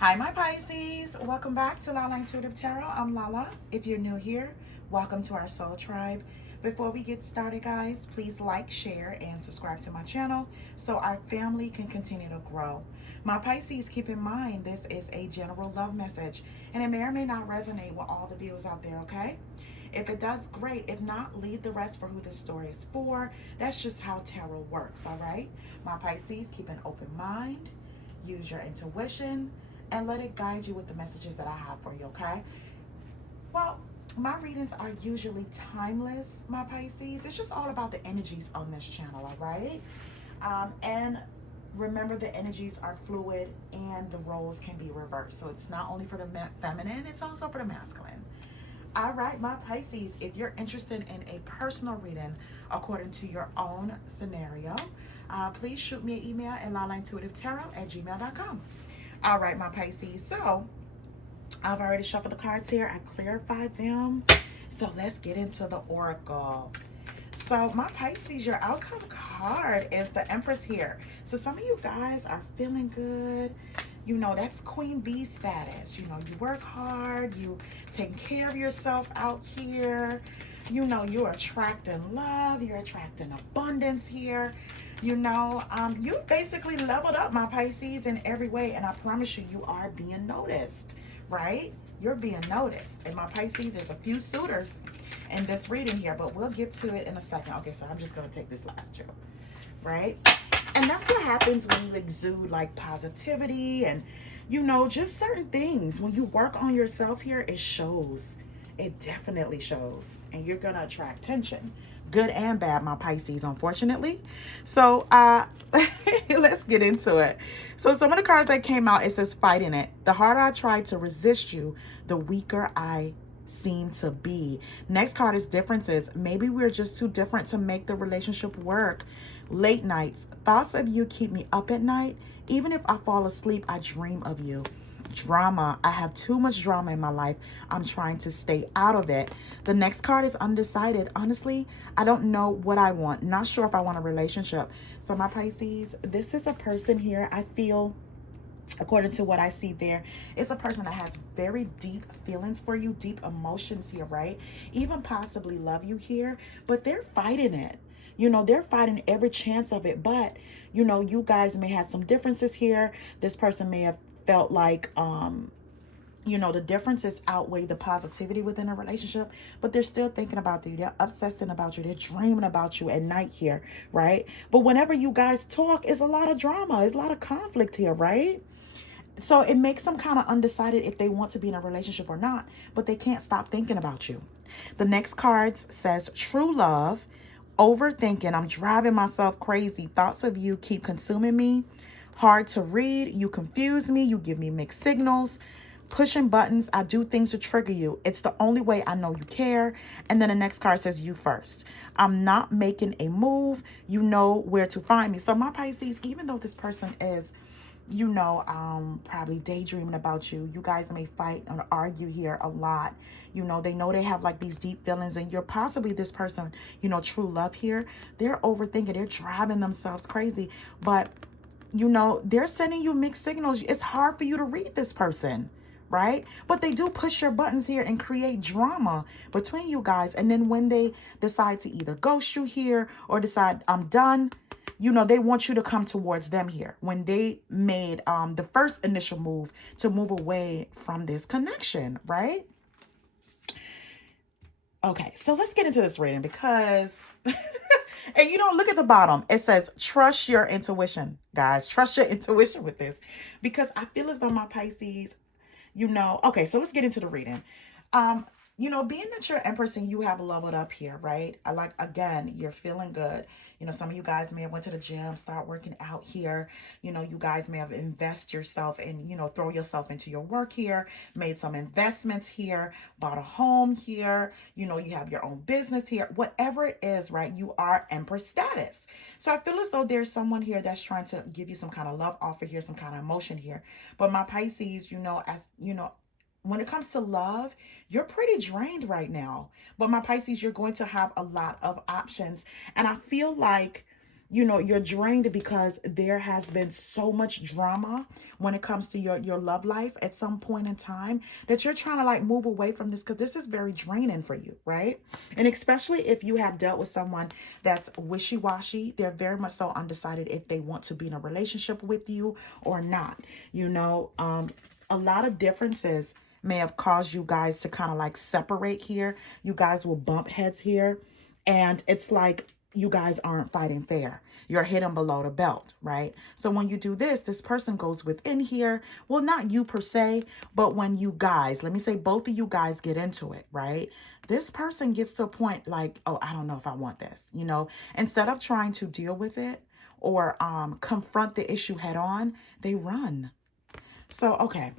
Hi, my Pisces. Welcome back to Lala Intuitive Tarot. I'm Lala. If you're new here, welcome to our soul tribe. Before we get started, guys, please like, share, and subscribe to my channel so our family can continue to grow. My Pisces, keep in mind this is a general love message, and it may or may not resonate with all the viewers out there, okay? If it does, great. If not, leave the rest for who this story is for. That's just how tarot works, all right? My Pisces, keep an open mind, use your intuition, and let it guide you with the messages that I have for you, okay? Well, my readings are usually timeless, my Pisces. It's just all about the energies on this channel, all right? And remember, the energies are fluid and the roles can be reversed. So it's not only for the feminine, it's also for the masculine. All right, my Pisces, if you're interested in a personal reading according to your own scenario, please shoot me an email at lalaintuitivetarot@gmail.com. All right, my Pisces. So I've already shuffled the cards here. I clarified them. So let's get into the oracle. So my Pisces, your outcome card is the Empress here. So some of you guys are feeling good. You know, that's queen bee status. You know, you work hard, you take care of yourself out here. You know, you're attracting love, you're attracting abundance here. You know, you basically leveled up, my Pisces, in every way. And I promise you, you are being noticed, right? You're being noticed. And my Pisces, there's a few suitors in this reading here, but we'll get to it in a second. Okay, so I'm just going to take this last two, right? And that's what happens when you exude like positivity and, you know, just certain things. When you work on yourself here, it shows. It definitely shows. And you're going to attract tension. Good and bad, my Pisces, unfortunately. So let's get into it. So some of the cards that came out, it says fighting it. The harder I try to resist you, the weaker I seem to be. Next card is differences. Maybe we're just too different to make the relationship work. Late nights. Thoughts of you keep me up at night. Even if I fall asleep, I dream of you. Drama. I have too much drama in my life. I'm trying to stay out of it. The next card is undecided. Honestly, I don't know what I want. Not sure if I want a relationship. So my Pisces, this is a person here. I feel, according to what I see there, it's a person that has very deep feelings for you, deep emotions here, right? Even possibly love you here, but they're fighting it. You know, they're fighting every chance of it. But, you know, you guys may have some differences here. This person may have felt like, you know, the differences outweigh the positivity within a relationship, but they're still thinking about you. They're obsessing about you. They're dreaming about you at night here, right? But whenever you guys talk, it's a lot of drama. It's a lot of conflict here, right? So it makes them kind of undecided if they want to be in a relationship or not, but they can't stop thinking about you. The next card says true love, overthinking. I'm driving myself crazy. Thoughts of you keep consuming me. Hard to read. You confuse me. You give me mixed signals. Pushing buttons. I do things to trigger you. It's the only way I know you care. And then the next card says you first. I'm not making a move. You know where to find me. So my Pisces, even though this person is, you know, probably daydreaming about you, you guys may fight and argue here a lot. You know, they know they have like these deep feelings, and you're possibly this person, you know, true love here. They're overthinking, they're driving themselves crazy, but you know, they're sending you mixed signals. It's hard for you to read this person, right? But they do push your buttons here and create drama between you guys. And then when they decide to either ghost you here or decide I'm done, you know, they want you to come towards them here when they made the first initial move to move away from this connection, right? Okay, so let's get into this reading because, and you know, look at the bottom. It says, trust your intuition, guys. Trust your intuition with this because I feel as though my Pisces, you know, okay, so let's get into the reading. Um, you know, being that you're Empress and you have leveled up here, right? I like, again, you're feeling good. You know, some of you guys may have went to the gym, start working out here. You know, you guys may have invest yourself and, you know, throw yourself into your work here, made some investments here, bought a home here. You know, you have your own business here. Whatever it is, right? You are Empress status. So I feel as though there's someone here that's trying to give you some kind of love offer here, some kind of emotion here. But my Pisces, you know, as you know, when it comes to love, you're pretty drained right now. But my Pisces, you're going to have a lot of options. And I feel like you know, you're drained because there has been so much drama when it comes to your love life at some point in time, that you're trying to like move away from this because this is very draining for you, right? And especially if you have dealt with someone that's wishy-washy, they're very much so undecided if they want to be in a relationship with you or not. You know, a lot of differences may have caused you guys to kind of like separate here. You guys will bump heads here. And it's like you guys aren't fighting fair. You're hitting below the belt, right? So when you do this, this person goes within here. Well, not you per se, but when you guys, let me say both of you guys get into it, right? This person gets to a point like, oh, I don't know if I want this, you know, instead of trying to deal with it or confront the issue head on, they run. So, okay.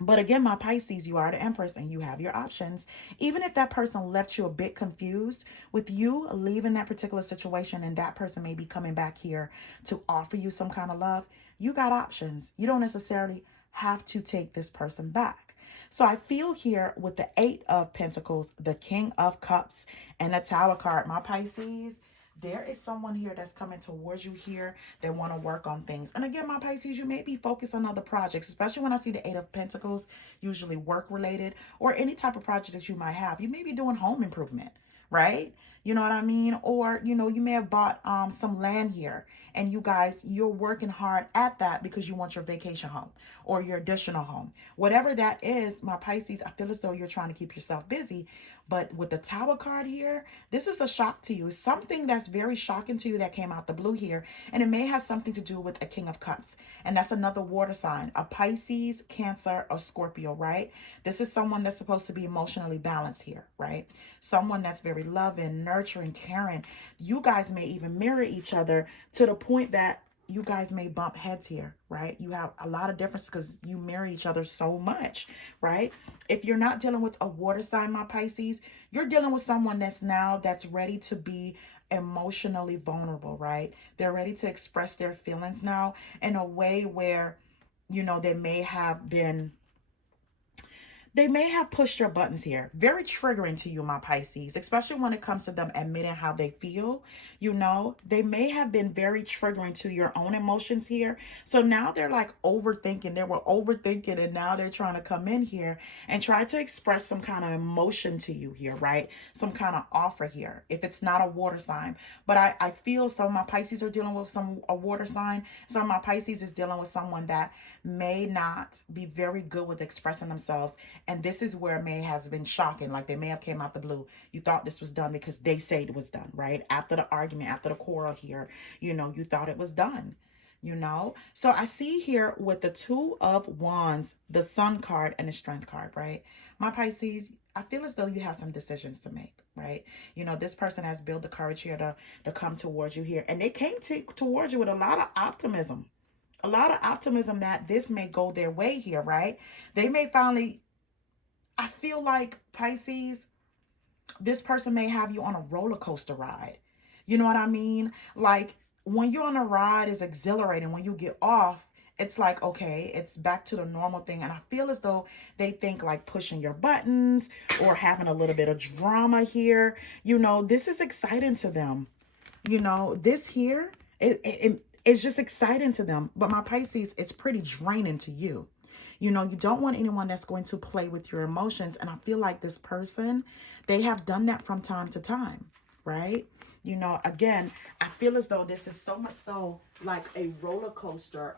But again, my Pisces, you are the Empress and you have your options. Even if that person left you a bit confused, with you leaving that particular situation and that person may be coming back here to offer you some kind of love, you got options. You don't necessarily have to take this person back. So I feel here with the Eight of Pentacles, the King of Cups, and the Tower card, my Pisces, there is someone here that's coming towards you here that want to work on things. And again, my Pisces, you may be focused on other projects, especially when I see the Eight of Pentacles, usually work related or any type of project that you might have. You may be doing home improvement, right? You know what I mean? Or, you know, you may have bought some land here and you guys, you're working hard at that because you want your vacation home or your additional home. Whatever that is, my Pisces, I feel as though you're trying to keep yourself busy. But with the Tower card here, this is a shock to you. Something that's very shocking to you that came out the blue here. And it may have something to do with a King of Cups. And that's another water sign, a Pisces, Cancer, or Scorpio, right? This is someone that's supposed to be emotionally balanced here, right? Someone that's very loving, nurturing, caring. You guys may even mirror each other to the point that you guys may bump heads here, right? You have a lot of differences because you mirror each other so much, right? If you're not dealing with a water sign, my Pisces, you're dealing with someone that's ready to be emotionally vulnerable, right? They're ready to express their feelings now in a way where, you know, they may have pushed your buttons here. Very triggering to you, my Pisces, especially when it comes to them admitting how they feel. You know, they may have been very triggering to your own emotions here. So now they're like overthinking. They were overthinking and now they're trying to come in here and try to express some kind of emotion to you here, right? Some kind of offer here, if it's not a water sign. But I feel some of my Pisces are dealing with a water sign. Some of my Pisces is dealing with someone that may not be very good with expressing themselves. And this is where it may has been shocking. Like they may have came out the blue. You thought this was done because they said it was done, right? After the argument, after the quarrel here, you know, you thought it was done, you know? So I see here with the Two of Wands, the Sun card and the Strength card, right? My Pisces, I feel as though you have some decisions to make, right? You know, this person has built the courage here to come towards you here. And they came towards you with a lot of optimism. A lot of optimism that this may go their way here, right? They may finally, I feel like Pisces, this person may have you on a roller coaster ride. You know what I mean? Like when you're on a ride, it's exhilarating. When you get off, it's like, okay, it's back to the normal thing. And I feel as though they think like pushing your buttons or having a little bit of drama here. You know, this is exciting to them. You know, this here, it's just exciting to them. But my Pisces, it's pretty draining to you. You know, you don't want anyone that's going to play with your emotions. And I feel like this person, they have done that from time to time, right? You know, again, I feel as though this is so much so like a roller coaster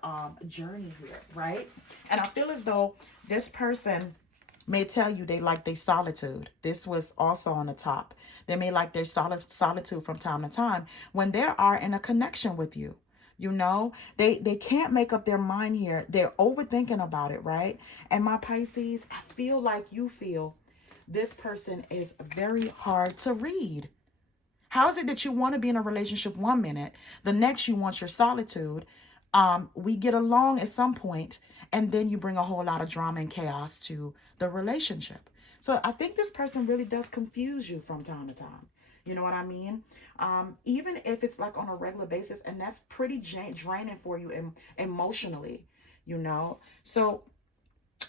journey here, right? And I feel as though this person may tell you they like their solitude. This was also on the top. They may like their solitude from time to time when they are in a connection with you. You know, they can't make up their mind here. They're overthinking about it, right? And my Pisces, I feel like you feel this person is very hard to read. How is it that you want to be in a relationship one minute, the next you want your solitude? We get along at some point, and then you bring a whole lot of drama and chaos to the relationship. So I think this person really does confuse you from time to time. You know what I mean? Even if it's like on a regular basis, and that's pretty draining for you emotionally, you know? So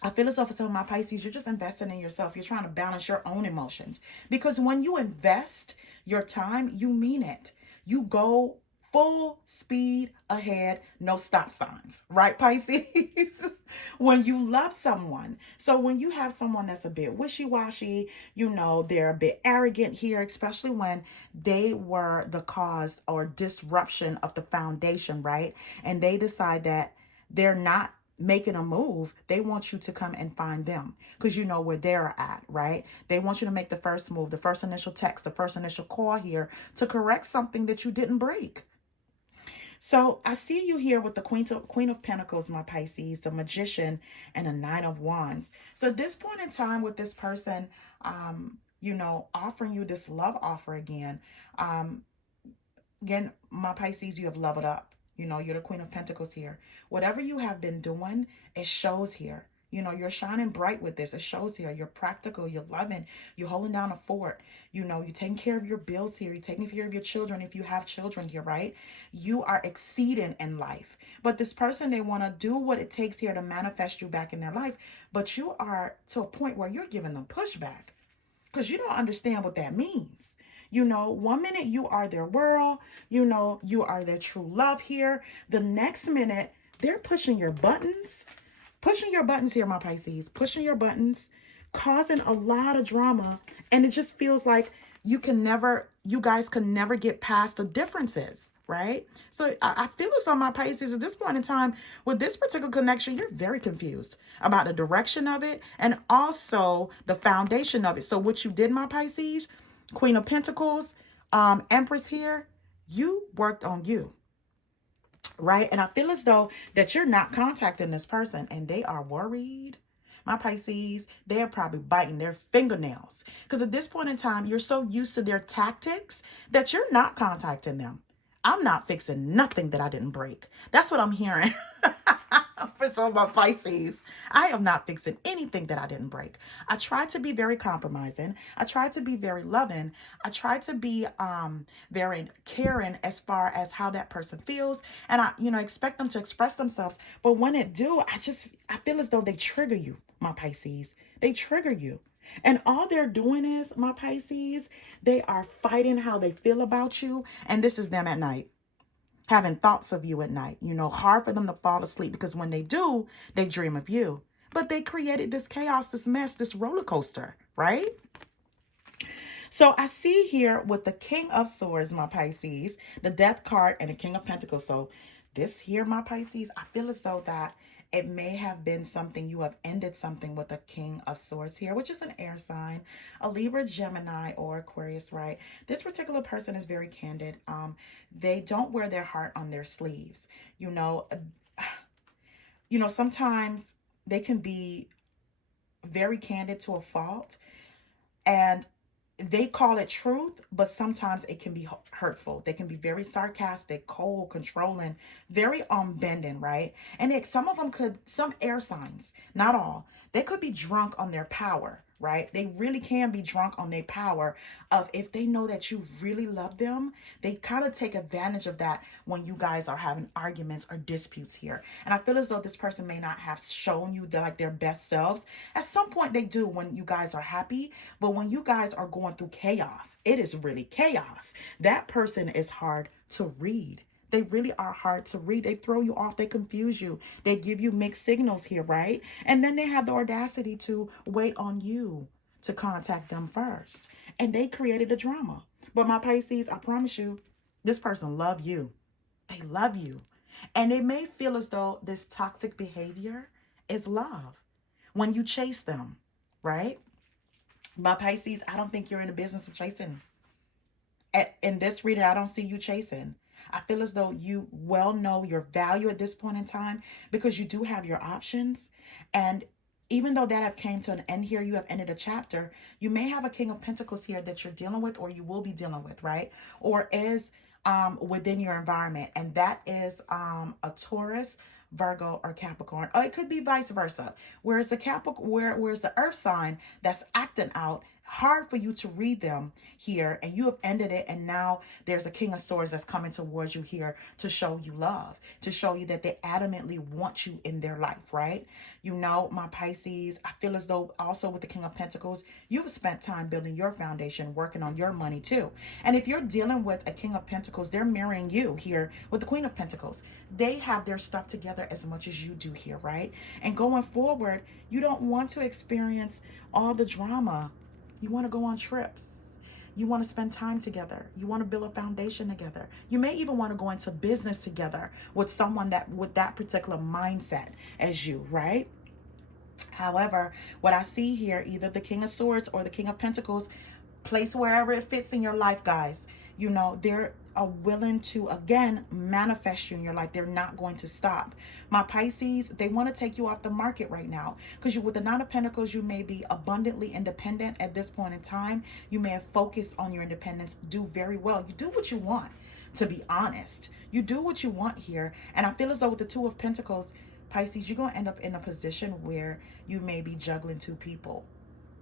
I feel as though for some of my Pisces, you're just investing in yourself. You're trying to balance your own emotions. Because when you invest your time, you mean it. You go full speed ahead, no stop signs, right, Pisces? When you love someone. So when you have someone that's a bit wishy-washy, they're a bit arrogant here, especially when they were the cause or disruption of the foundation, right? And they decide that they're not making a move, they want you to come and find them because you know where they're at, right? They want you to make the first move, the first initial text, the first initial call here to correct something that you didn't break. So I see you here with the Queen of Pentacles, my Pisces, the Magician, and the Nine of Wands. So at this point in time with this person, offering you this love offer again, um, again, my Pisces, you have leveled up. You're the Queen of Pentacles here. Whatever you have been doing, it shows here. You're shining bright with this. It shows here. You're practical. You're loving. You're holding down a fort. You're taking care of your bills here. You're taking care of your children if you have children here, right? You are exceeding in life. But this person, they want to do what it takes here to manifest you back in their life. But you are to a point where you're giving them pushback because you don't understand what that means. 1 minute you are their world, you are their true love here. The next minute, they're pushing your buttons. Pushing your buttons here, my Pisces. Pushing your buttons, causing a lot of drama. And it just feels like you guys can never get past the differences, right? So I feel as though, my Pisces, at this point in time, with this particular connection, you're very confused about the direction of it and also the foundation of it. So what you did, my Pisces, Queen of Pentacles, Empress here, you worked on you, right? And I feel as though that you're not contacting this person and they are worried. My Pisces, they're probably biting their fingernails because at this point in time, you're so used to their tactics that you're not contacting them. I'm not fixing nothing that I didn't break. That's what I'm hearing. For some of my Pisces, I am not fixing anything that I didn't break. I try to be very compromising. I try to be very loving. I try to be very caring as far as how that person feels, and I expect them to express themselves. But when it do, I feel as though they trigger you, my Pisces. They trigger you. And all they're doing is, my Pisces, they are fighting how they feel about you. And this is them at night, having thoughts of you at night. Hard for them to fall asleep because when they do, they dream of you. But they created this chaos, this mess, this roller coaster, right? So I see here with the King of Swords, my Pisces, the Death card, and the King of Pentacles. So this here, my Pisces, I feel as though that it may have been something, you have ended something with a King of Swords here, which is an air sign, a Libra, Gemini, or Aquarius, right? This particular person is very candid. They don't wear their heart on their sleeves. Sometimes they can be very candid to a fault, and they call it truth, but sometimes it can be hurtful. They can be very sarcastic, cold, controlling, very unbending, right? And some of them some air signs, not all, they could be drunk on their power, right? They really can be drunk on their power of, if they know that you really love them, they kind of take advantage of that when you guys are having arguments or disputes here. And I feel as though this person may not have shown you their best selves. At some point they do when you guys are happy, but when you guys are going through chaos, it is really chaos. That person is hard to read. They really are hard to read. They throw you off. They confuse you. They give you mixed signals here, right? And then they have the audacity to wait on you to contact them first. And they created a drama. But my Pisces, I promise you, this person loves you. They love you. And it may feel as though this toxic behavior is love when you chase them, right? My Pisces, I don't think you're in the business of chasing. In this reading, I don't see you chasing. I feel as though you well know your value at this point in time because you do have your options. And even though that have came to an end here, you have ended a chapter, you may have a King of Pentacles here that you're dealing with, or you will be dealing with, right? Or is within your environment. And that is a Taurus, Virgo, or Capricorn. Or it could be vice versa. Whereas the Capricorn, whereas the earth sign that's acting out hard for you to read them here, and you have ended it, and now there's a King of Swords that's coming towards you here to show you love, to show you that they adamantly want you in their life, right? You know, my Pisces, I feel as though also with the King of Pentacles, you've spent time building your foundation, working on your money too. And if you're dealing with a King of Pentacles, they're mirroring you here with the Queen of Pentacles. They have their stuff together as much as you do here, right? And going forward, you don't want to experience all the drama. You want to go on trips. You want to spend time together. You want to build a foundation together. You may even want to go into business together with someone that with that particular mindset as you, right? However, what I see here, either the King of Swords or the King of Pentacles, place wherever it fits in your life, guys. You know, they're willing to, again, manifest you in your life. They're not going to stop. My Pisces, they want to take you off the market right now. Because with the Nine of Pentacles, you may be abundantly independent at this point in time. You may have focused on your independence. Do very well. You do what you want, to be honest. You do what you want here. And I feel as though with the Two of Pentacles, Pisces, you're going to end up in a position where you may be juggling two people.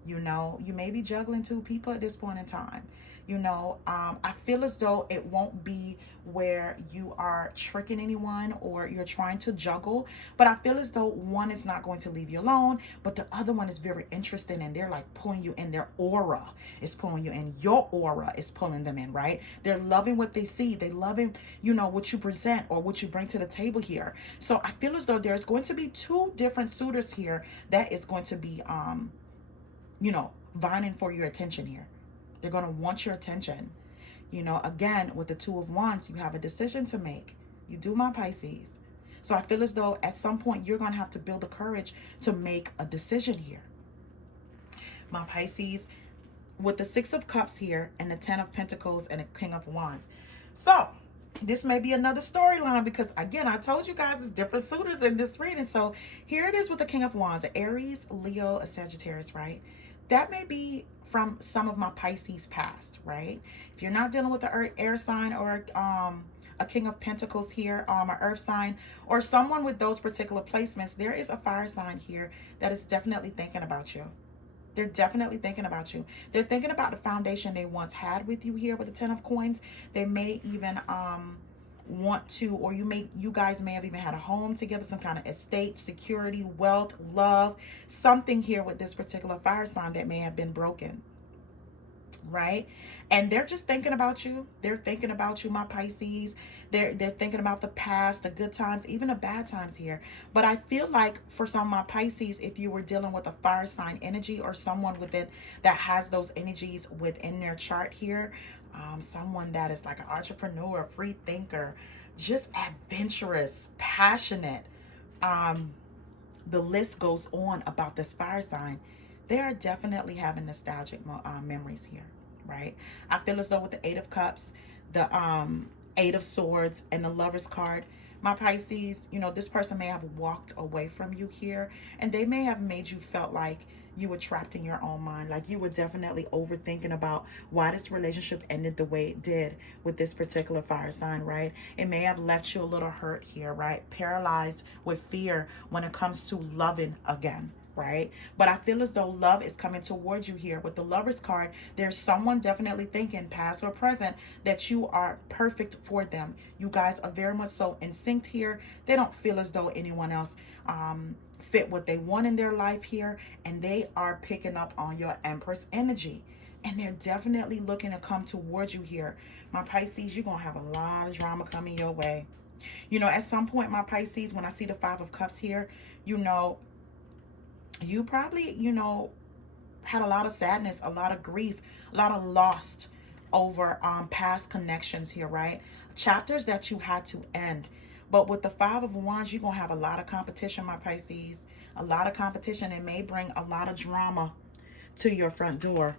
You know, you may be juggling two people at this point in time. You know, I feel as though it won't be where you are tricking anyone or you're trying to juggle. But I feel as though one is not going to leave you alone, but the other one is very interested and they're like pulling you in. Their aura is pulling you in. Your aura is pulling them in, right? They're loving what they see. They loving, you know, what you present or what you bring to the table here. So I feel as though there's going to be two different suitors here that is going to be, you know, vying for your attention here. They're going to want your attention. You know, again, with the Two of Wands, you have a decision to make. You do, my Pisces. So I feel as though at some point you're going to have to build the courage to make a decision here. My Pisces, with the Six of Cups here and the Ten of Pentacles and the King of Wands. So this may be another storyline because, again, I told you guys it's different suitors in this reading. So here it is with the King of Wands, Aries, Leo, a Sagittarius, right? That may be from some of my Pisces past, right? If you're not dealing with an air sign or a King of Pentacles here, an earth sign, or someone with those particular placements, there is a fire sign here that is definitely thinking about you. They're definitely thinking about you. They're thinking about the foundation they once had with you here with the Ten of Coins. They may even want to, or you guys may have even had a home together, some kind of estate, security, wealth, love, something here with this particular fire sign that may have been broken, right? And they're just thinking about you. They're thinking about you, my Pisces. They're thinking about the past, the good times, even the bad times here. But I feel like for some of my Pisces, if you were dealing with a fire sign energy or someone with it that has those energies within their chart here, someone that is like an entrepreneur, free thinker, just adventurous, passionate, the list goes on about this fire sign. They are definitely having nostalgic memories here, right? I feel as though with the Eight of Cups, the Eight of Swords, and the Lover's card, my Pisces, you know, this person may have walked away from you here, and they may have made you felt like you were trapped in your own mind, like you were definitely overthinking about why this relationship ended the way it did with this particular fire sign, right? It may have left you a little hurt here, right? Paralyzed with fear when it comes to loving again, right? But I feel as though love is coming towards you here with the Lover's card. There's someone definitely thinking, past or present, that you are perfect for them. You guys are very much so in sync here. They don't feel as though anyone else fit what they want in their life here, and they are picking up on your Empress energy, and they're definitely looking to come towards you here. My Pisces, you're gonna have a lot of drama coming your way. You know, at some point, my Pisces, when I see the Five of Cups here, you know, you probably, you know, had a lot of sadness, a lot of grief, a lot of loss over past connections here, right? Chapters that you had to end. But with the Five of Wands, you're going to have a lot of competition, my Pisces. A lot of competition. It may bring a lot of drama to your front door.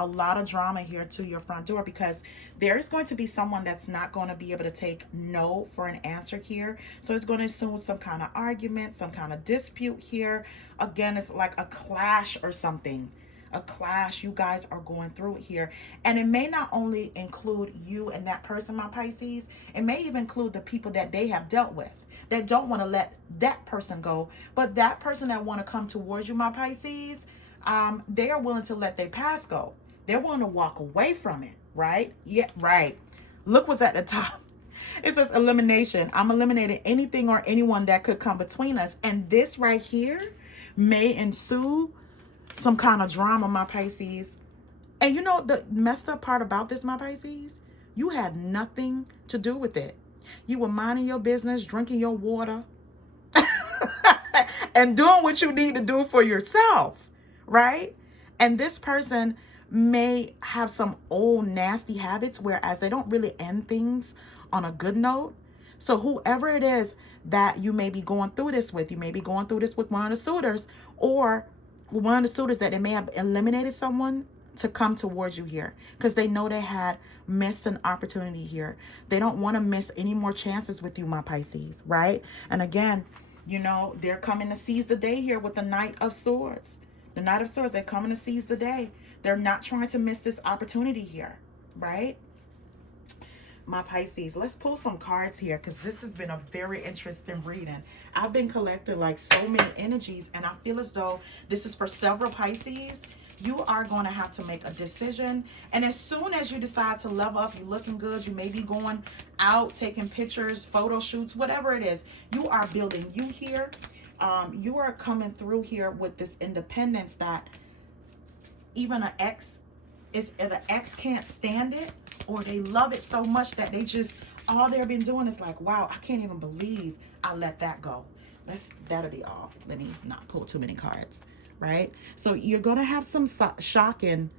A lot of drama here to your front door, because there is going to be someone that's not going to be able to take no for an answer here. So it's going to assume some kind of argument, some kind of dispute here. Again, it's like a clash or something. A clash you guys are going through it here. And it may not only include you and that person, my Pisces. It may even include the people that they have dealt with that don't want to let that person go. But that person that want to come towards you, my Pisces, They are willing to let their past go. They're willing to walk away from it, right? Yeah, right. Look what's at the top. It says elimination. I'm eliminating anything or anyone that could come between us. And this right here may ensue some kind of drama, my Pisces. And you know the messed up part about this, my Pisces? You had nothing to do with it. You were minding your business, drinking your water, and doing what you need to do for yourself, right? And this person may have some old nasty habits, whereas they don't really end things on a good note. So whoever it is that you may be going through this with, you may be going through this with one of the suitors, or one of the suitors that they may have eliminated someone to come towards you here because they know they had missed an opportunity here. They don't want to miss any more chances with you, my Pisces, right? And again, you know, they're coming to seize the day here with the Knight of Swords. The Knight of Swords, they're coming to seize the day. They're not trying to miss this opportunity here, right? My Pisces, let's pull some cards here because this has been a very interesting reading. I've been collecting like so many energies, and I feel as though this is for several Pisces. You are going to have to make a decision. And as soon as you decide to level up, you're looking good, you may be going out, taking pictures, photo shoots, whatever it is, you are building you here. You are coming through here with this independence that even an ex can't stand it, or they love it so much that they just, all they've been doing is like, wow, I can't even believe I let that go. That'll be all. Let me not pull too many cards. Right? So you're going to have some shocking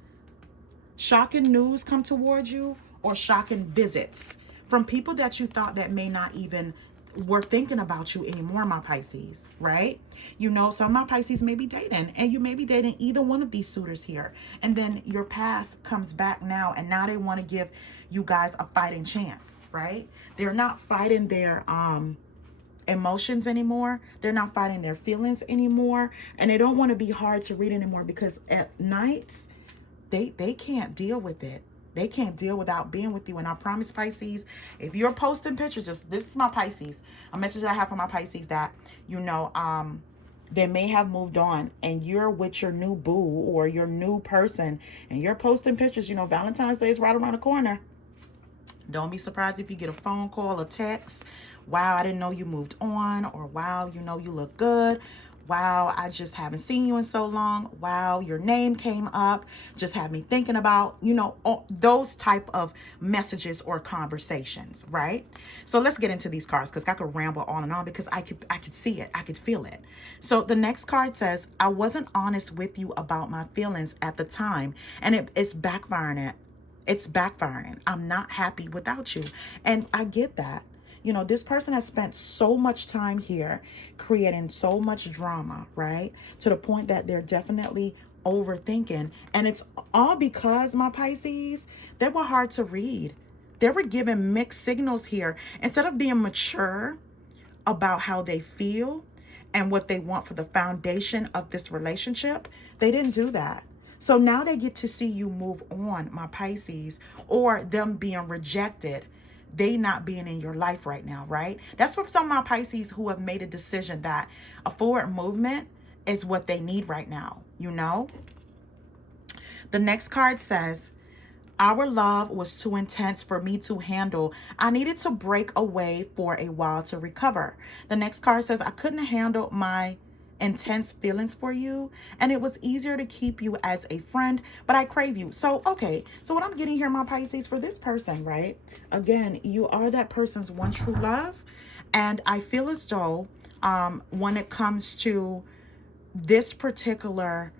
news come towards you, or shocking visits from people that you thought that may not even were thinking about you anymore, my Pisces, right? You know, some of my Pisces may be dating, and you may be dating either one of these suitors here. And then your past comes back now, and now they want to give you guys a fighting chance, right? They're not fighting their emotions anymore. They're not fighting their feelings anymore, and they don't want to be hard to read anymore because at nights they can't deal with it. They can't deal without being with you. And I promise, Pisces, if you're posting pictures, this is my Pisces, a message that I have for my Pisces, that you know they may have moved on and you're with your new boo or your new person and you're posting pictures. You know, Valentine's Day is right around the corner. Don't be surprised if you get a phone call, a text. Wow, I didn't know you moved on. Or wow, you know, you look good. Wow, I just haven't seen you in so long. Wow, your name came up. Just had me thinking about, you know, all those type of messages or conversations, right? So let's get into these cards because I could ramble on and on because I could see it. I could feel it. So the next card says, I wasn't honest with you about my feelings at the time, and it's backfiring. It's backfiring. I'm not happy without you. And I get that. You know, this person has spent so much time here creating so much drama, right? To the point that they're definitely overthinking. And it's all because, my Pisces, they were hard to read. They were giving mixed signals here. Instead of being mature about how they feel and what they want for the foundation of this relationship, they didn't do that. So now they get to see you move on, my Pisces, or them being rejected, they not being in your life right now, right? That's for some of my Pisces who have made a decision that a forward movement is what they need right now, you know? The next card says, our love was too intense for me to handle. I needed to break away for a while to recover. The next card says, I couldn't handle my intense feelings for you, and it was easier to keep you as a friend, but I crave you. So, okay, so what I'm getting here, my Pisces, for this person, right? Again, you are that person's one true love, and I feel as though when it comes to this particular,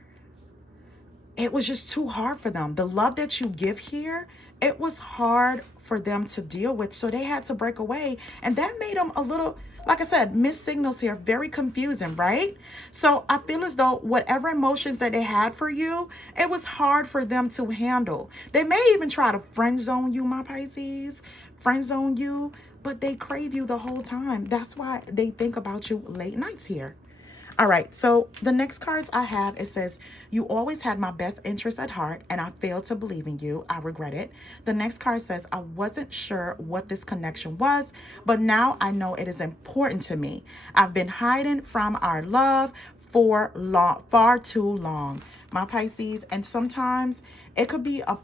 it was just too hard for them. The love that you give here, it was hard for them to deal with, so they had to break away, and that made them a little, like I said, missed signals here, very confusing, right? So I feel as though whatever emotions that they had for you, it was hard for them to handle. They may even try to friend zone you, my Pisces, friend zone you, but they crave you the whole time. That's why they think about you late nights here. All right, so the next cards I have, it says, you always had my best interest at heart, and I failed to believe in you. I regret it. The next card says, I wasn't sure what this connection was, but now I know it is important to me. I've been hiding from our love for far too long. my Pisces. And sometimes it could be a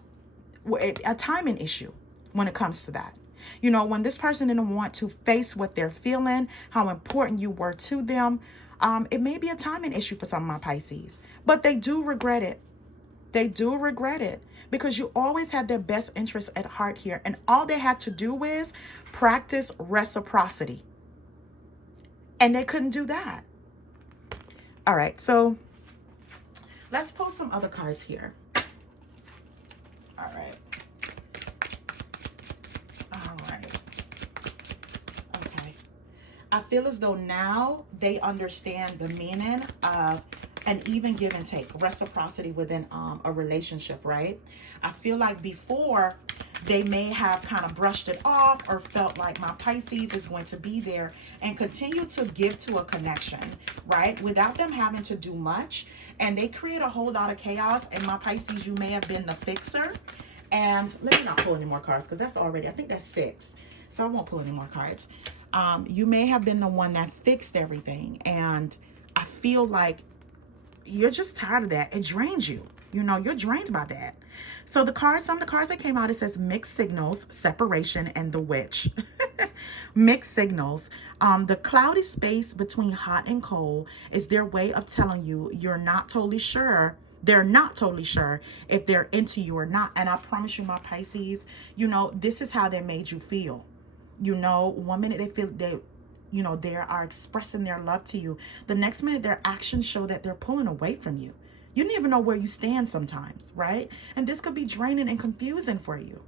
timing issue when it comes to that. You know, when this person didn't want to face what they're feeling, how important you were to them, it may be a timing issue for some of my Pisces, but they do regret it. They do regret it because you always had their best interest at heart here. And all they had to do is practice reciprocity. And they couldn't do that. All right, so let's pull some other cards here. All right. All right. Okay. I feel as though now they understand the meaning of an even give and take, reciprocity within a relationship, right? I feel like before they may have kind of brushed it off or felt like my Pisces is going to be there and continue to give to a connection, right? Without them having to do much. And they create a whole lot of chaos. And my Pisces, you may have been the fixer. And let me not pull any more cards because that's already, I think that's 6. So I won't pull any more cards. You may have been the one that fixed everything. And I feel like you're just tired of that. It drains you. You know, you're drained by that. So the cards, some of the cards that came out, it says mixed signals, separation, and the witch. Mixed signals. The cloudy space between hot and cold is their way of telling you you're not totally sure. They're not totally sure if they're into you or not. And I promise you, my Pisces, you know, this is how they made you feel. You know, one minute they feel they are expressing their love to you. The next minute, their actions show that they're pulling away from you. You don't even know where you stand sometimes, right? And this could be draining and confusing for you.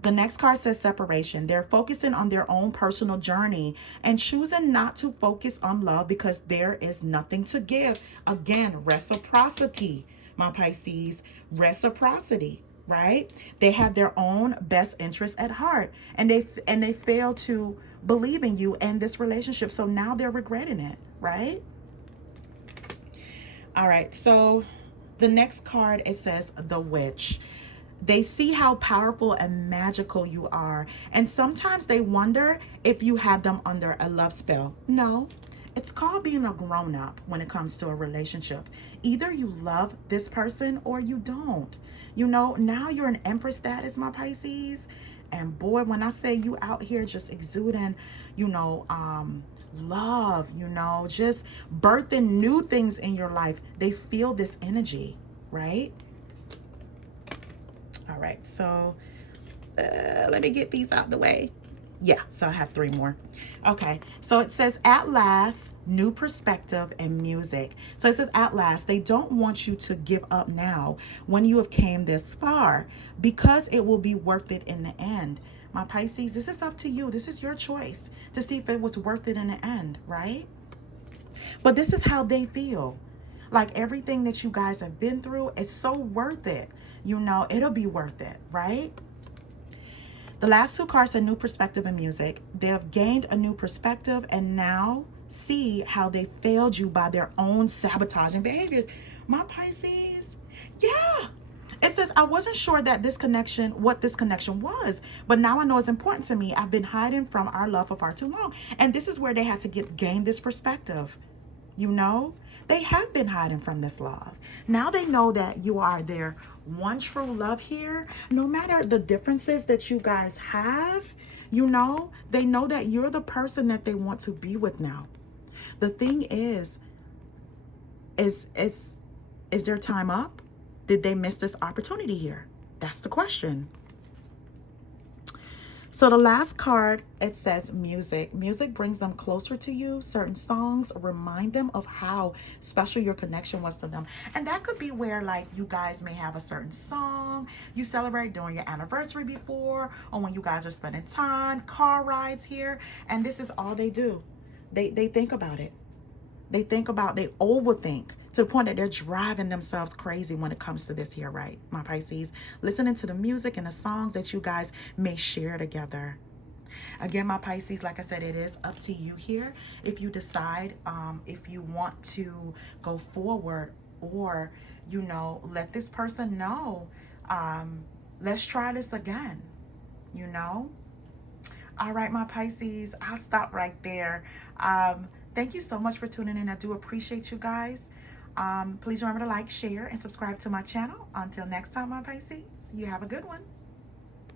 The next card says separation. They're focusing on their own personal journey and choosing not to focus on love because there is nothing to give. Again, reciprocity, my Pisces, reciprocity, right? They have their own best interest at heart, and they fail to believe in you and this relationship. So now they're regretting it, right? All right, so the next card, it says the witch. They see how powerful and magical you are, and sometimes they wonder if you have them under a love spell. No, it's called being a grown-up when it comes to a relationship. Either you love this person or you don't. You know, now you're an Empress status, my Pisces. And boy, when I say you out here just exuding, love, just birthing new things in your life, they feel this energy, right? All right, so let me get these out the way. Yeah, so I have 3 more. Okay, so it says at last, new perspective and music. So it says at last, they don't want you to give up now when you have came this far because it will be worth it in the end. My Pisces, this is up to you. This is your choice to see if it was worth it in the end, right? But this is how they feel. Like everything that you guys have been through is so worth it. It'll be worth it, right? The last 2 cards are new perspective and music. They have gained a new perspective and now see how they failed you by their own sabotaging behaviors. My Pisces, yeah. It says, I wasn't sure that what this connection was, but now I know it's important to me. I've been hiding from our love for far too long. And this is where they had to gain this perspective. They have been hiding from this love. Now they know that you are their one true love here. No matter the differences that you guys have, they know that you're the person that they want to be with now. The thing is their time up? Did they miss this opportunity here? That's the question. So the last card, it says music. Music brings them closer to you. Certain songs remind them of how special your connection was to them. And that could be where, like, you guys may have a certain song you celebrate during your anniversary before, or when you guys are spending time, car rides here. And this is all they do. They think about it. They overthink to the point that they're driving themselves crazy when it comes to this here, right, my Pisces? Listening to the music and the songs that you guys may share together. Again, my Pisces, like I said, it is up to you here if you decide if you want to go forward or, let this person know, let's try this again, All right, my Pisces, I'll stop right there. Thank you so much for tuning in. I do appreciate you guys. Please remember to like, share, and subscribe to my channel. Until next time, my Pisces, you have a good one.